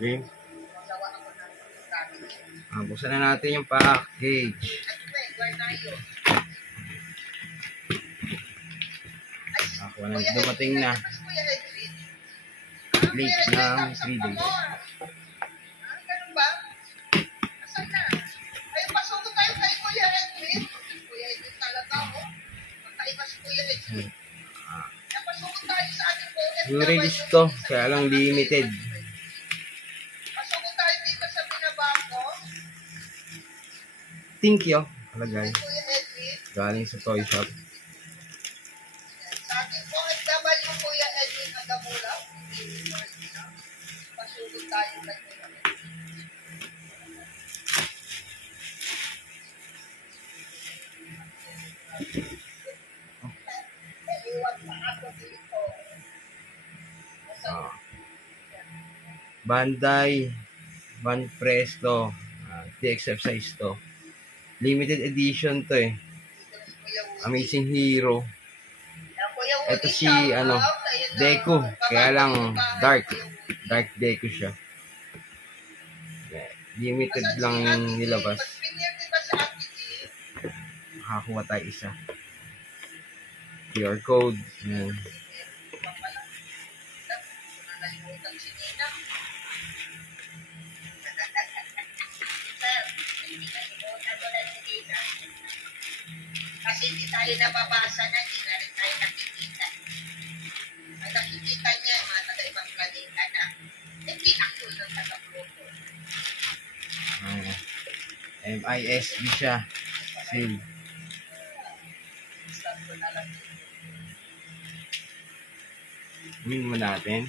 Okay. Buksan na natin yung package. Ako na, dumating na. Late ng 3 days. Ganun ba? Asan na? Ay, pasok tayo kay Kuya Edwin. Kuya Edwin talaga, oh. Magkaiba si Kuya Edwin. Napasok tayo sa ating pocket. Yung release to, kaya lang limited. Pasok tayo dito sa binabako. Thank you. Halagay. Kuya Edwin. Galing sa toy shop. Sa ating pocket naman yung Kuya Edwin ang damula. Pasok tayo kay Kuya Edwin. Bandai Van Presto TXF size to. Limited edition to eh. Amazing Hero. Ito si Deku, kaya lang dark Deku siya. Limited lang yung nilabas. Makakuha tayo isa. QR code. Yan. Kasi hindi tayo nababasa na, hindi na rin tayo nakikita. Ang nakikita niya, mga taga-ibang planeta na hindi ako ng taga-Pluto. MISB siya. Seal. Win mo natin.